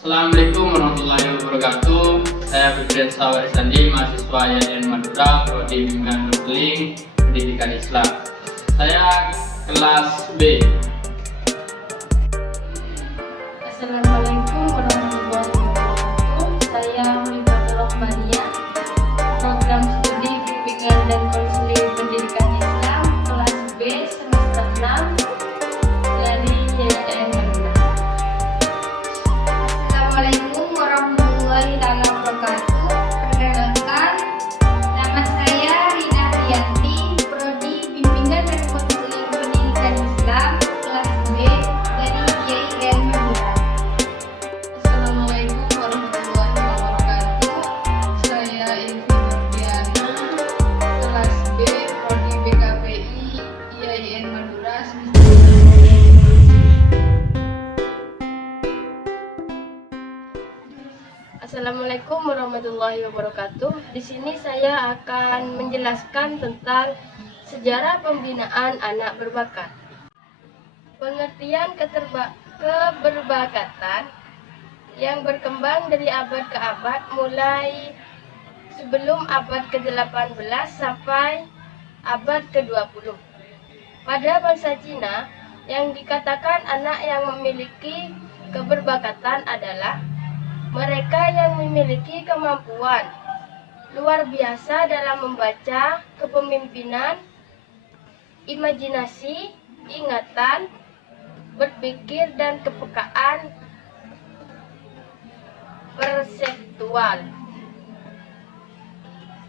Assalamualaikum warahmatullahi wabarakatuh. Saya Febrian Sawari Sandi, mahasiswa YDN Madura, Prodi Bimbingan Konseling Pendidikan Islam. Saya kelas B. Assalamualaikum warahmatullahi wabarakatuh. Saya Murifatullah Maria, program studi Bimbingan dan Konseling Pendidikan Islam kelas B semester 6 dari YDN Madura. Assalamualaikum warahmatullahi wabarakatuh. Perkenalkan, nama saya Rina Rianti, Prodi Bimbingan dan Konseling Pendidikan Islam kelas B dari YIN Madura. Assalamualaikum warahmatullahi wabarakatuh. Saya Ilvi Nurdiana, kelas B, Prodi BKPI YIN Madura semester 6. Assalamualaikum warahmatullahi wabarakatuh. Di sini saya akan menjelaskan tentang sejarah pembinaan anak berbakat. Pengertian keberbakatan yang berkembang dari abad ke abad, mulai sebelum abad ke-18 sampai abad ke-20. Pada bangsa Cina, yang dikatakan anak yang memiliki keberbakatan adalah mereka yang memiliki kemampuan luar biasa dalam membaca, kepemimpinan, imajinasi, ingatan, berpikir, dan kepekaan perseptual.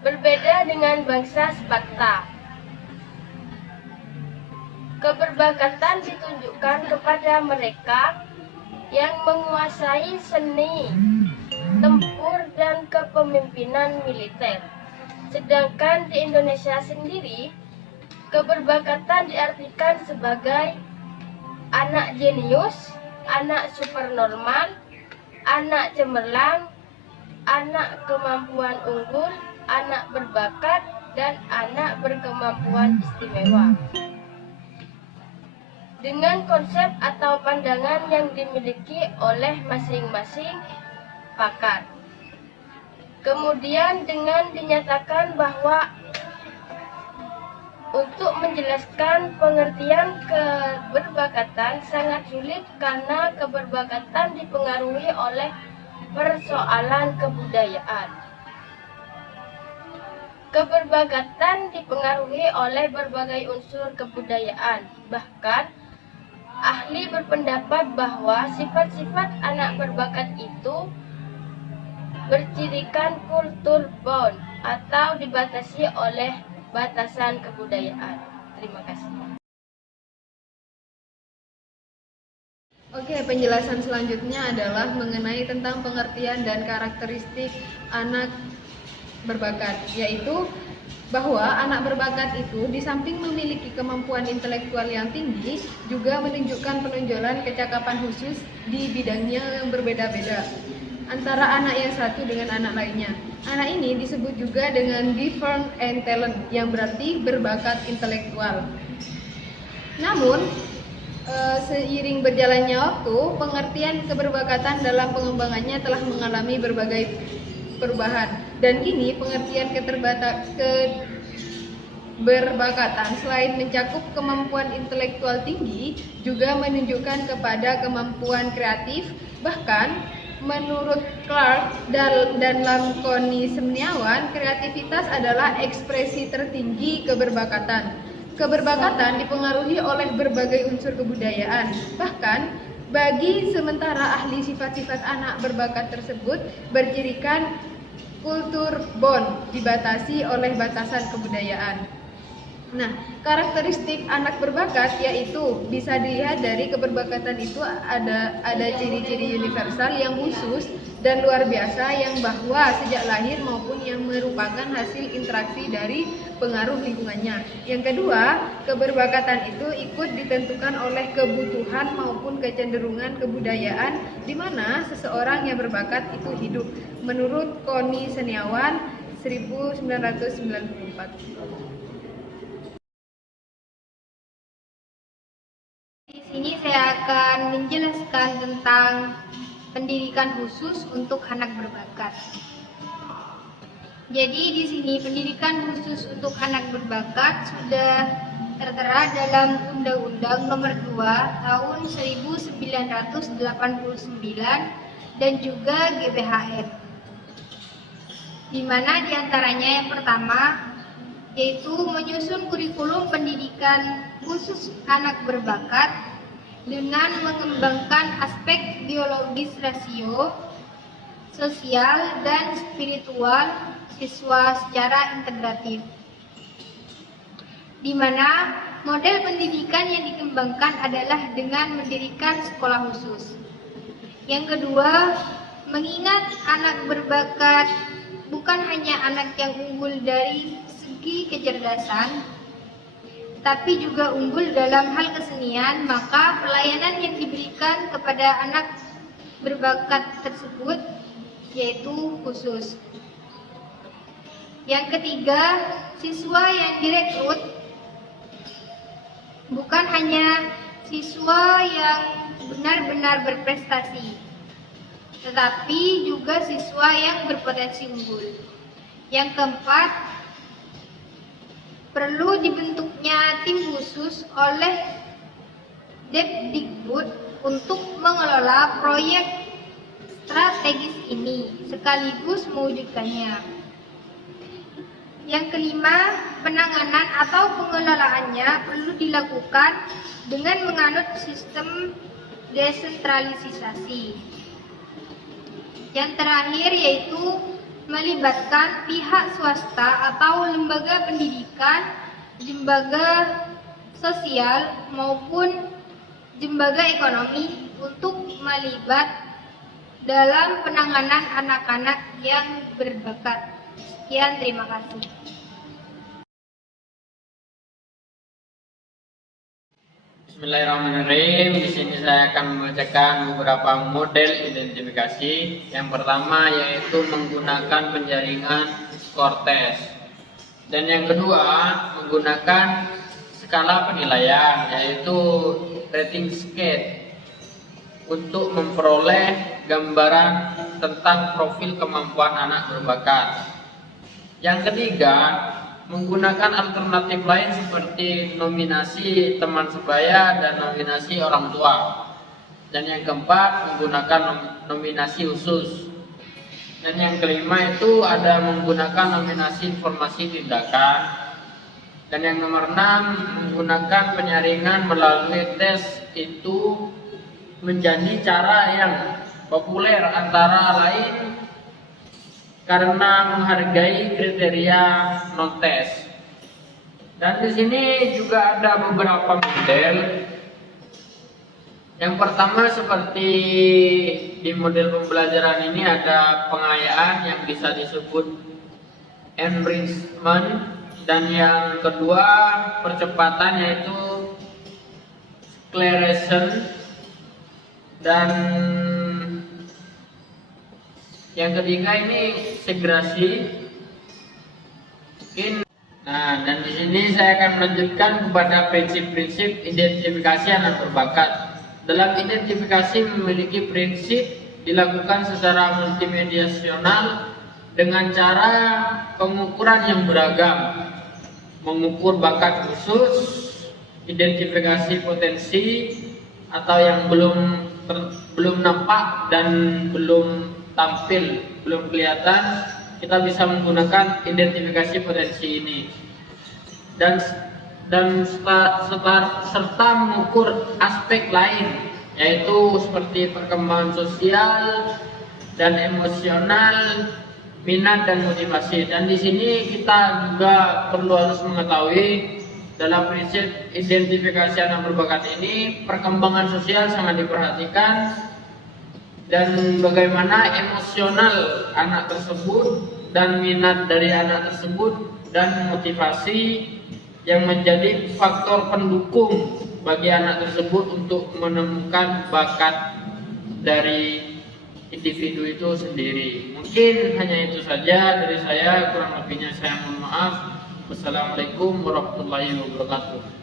Berbeda dengan bangsa Sparta, keberbakatan ditunjukkan kepada mereka yang menguasai seni tempur dan kepemimpinan militer. Sedangkan di Indonesia sendiri, keberbakatan diartikan sebagai anak jenius, anak supernormal, anak cemerlang, anak kemampuan unggul, anak berbakat, dan anak berkemampuan istimewa, dengan konsep atau pandangan yang dimiliki oleh masing-masing pakar. Kemudian dengan dinyatakan bahwa untuk menjelaskan pengertian keberbakatan sangat sulit karena keberbakatan dipengaruhi oleh persoalan kebudayaan. Keberbakatan dipengaruhi oleh berbagai unsur kebudayaan. Bahkan ahli berpendapat bahwa sifat-sifat anak berbakat itu bercirikan kultur bound atau dibatasi oleh batasan kebudayaan. Terima kasih. Oke, penjelasan selanjutnya adalah mengenai tentang pengertian dan karakteristik anak berbakat, yaitu bahwa anak berbakat itu di samping memiliki kemampuan intelektual yang tinggi, juga menunjukkan penonjolan kecakapan khusus di bidangnya yang berbeda-beda antara anak yang satu dengan anak lainnya. Anak ini disebut juga dengan gifted and talent, yang berarti berbakat intelektual. Namun, seiring berjalannya waktu, pengertian keberbakatan dalam pengembangannya telah mengalami berbagai perubahan, dan kini pengertian keberbakatan selain mencakup kemampuan intelektual tinggi, juga menunjukkan kepada kemampuan kreatif. Bahkan menurut Clark dan Lamconi Semniawan, kreativitas adalah ekspresi tertinggi keberbakatan. Keberbakatan dipengaruhi oleh berbagai unsur kebudayaan. Bahkan bagi sementara ahli, sifat-sifat anak berbakat tersebut bercirikan kultur bound, dibatasi oleh batasan kebudayaan. Nah, karakteristik anak berbakat yaitu bisa dilihat dari keberbakatan itu ada ciri-ciri universal yang khusus dan luar biasa yang bahwa sejak lahir maupun yang merupakan hasil interaksi dari pengaruh lingkungannya. Yang kedua, keberbakatan itu ikut ditentukan oleh kebutuhan maupun kecenderungan kebudayaan di mana seseorang yang berbakat itu hidup. Menurut Koni Seniawan 1994. Di sini saya akan menjelaskan tentang pendidikan khusus untuk anak berbakat. Jadi di sini pendidikan khusus untuk anak berbakat sudah tertera dalam Undang-Undang Nomor 2 Tahun 1989 dan juga GBHN. Di mana diantaranya yang pertama yaitu menyusun kurikulum pendidikan khusus anak berbakat dengan mengembangkan aspek biologis rasio, sosial, dan spiritual siswa secara integratif. Di mana model pendidikan yang dikembangkan adalah dengan mendirikan sekolah khusus. Yang kedua, mengingat anak berbakat bukan hanya anak yang unggul dari segi kecerdasan, tapi juga unggul dalam hal kesenian, maka pelayanan yang diberikan kepada anak berbakat tersebut yaitu khusus. Yang ketiga, siswa yang direkrut bukan hanya siswa yang benar-benar berprestasi, tetapi juga siswa yang berpotensi unggul. Yang keempat, perlu dibentuknya tim khusus oleh Depdikbud untuk mengelola proyek strategis ini sekaligus mewujudkannya. Yang kelima, penanganan atau pengelolaannya perlu dilakukan dengan menganut sistem desentralisasi. Yang terakhir yaitu melibatkan pihak swasta atau lembaga pendidikan, lembaga sosial maupun lembaga ekonomi untuk melibat dalam penanganan anak-anak yang berbakat. Sekian, terima kasih. Bismillahirrahmanirrahim. Di sini saya akan membacakan beberapa model identifikasi. Yang pertama yaitu menggunakan penjaringan skor tes. Dan yang kedua menggunakan skala penilaian yaitu rating scale untuk memperoleh gambaran tentang profil kemampuan anak berbakat. Yang ketiga, menggunakan alternatif lain seperti nominasi teman sebaya dan nominasi orang tua. Dan yang keempat, menggunakan nominasi khusus. Dan yang kelima itu ada menggunakan nominasi informasi tindakan. Dan yang nomor 6, menggunakan penyaringan melalui tes itu menjadi cara yang populer antara lain karena menghargai kriteria non-tes. Dan di sini juga ada beberapa model. Yang pertama seperti di model pembelajaran ini ada pengayaan yang bisa disebut enrichment, dan yang kedua percepatan yaitu acceleration, dan yang ketiga ini segresi. Nah, dan di sini saya akan melanjutkan kepada prinsip-prinsip identifikasi anak berbakat. Dalam identifikasi memiliki prinsip dilakukan secara multimediasional dengan cara pengukuran yang beragam. Mengukur bakat khusus, identifikasi potensi atau yang belum nampak dan belum tampil, belum kelihatan, kita bisa menggunakan identifikasi potensi ini. Dan serta mengukur aspek lain yaitu seperti perkembangan sosial dan emosional, minat dan motivasi. Dan di sini kita juga perlu harus mengetahui dalam prinsip identifikasi anak berbakat ini, perkembangan sosial sangat diperhatikan dan bagaimana emosional anak tersebut dan minat dari anak tersebut dan motivasi yang menjadi faktor pendukung bagi anak tersebut untuk menemukan bakat dari individu itu sendiri. Mungkin hanya itu saja dari saya, kurang lebihnya saya mohon maaf. Wassalamualaikum warahmatullahi wabarakatuh.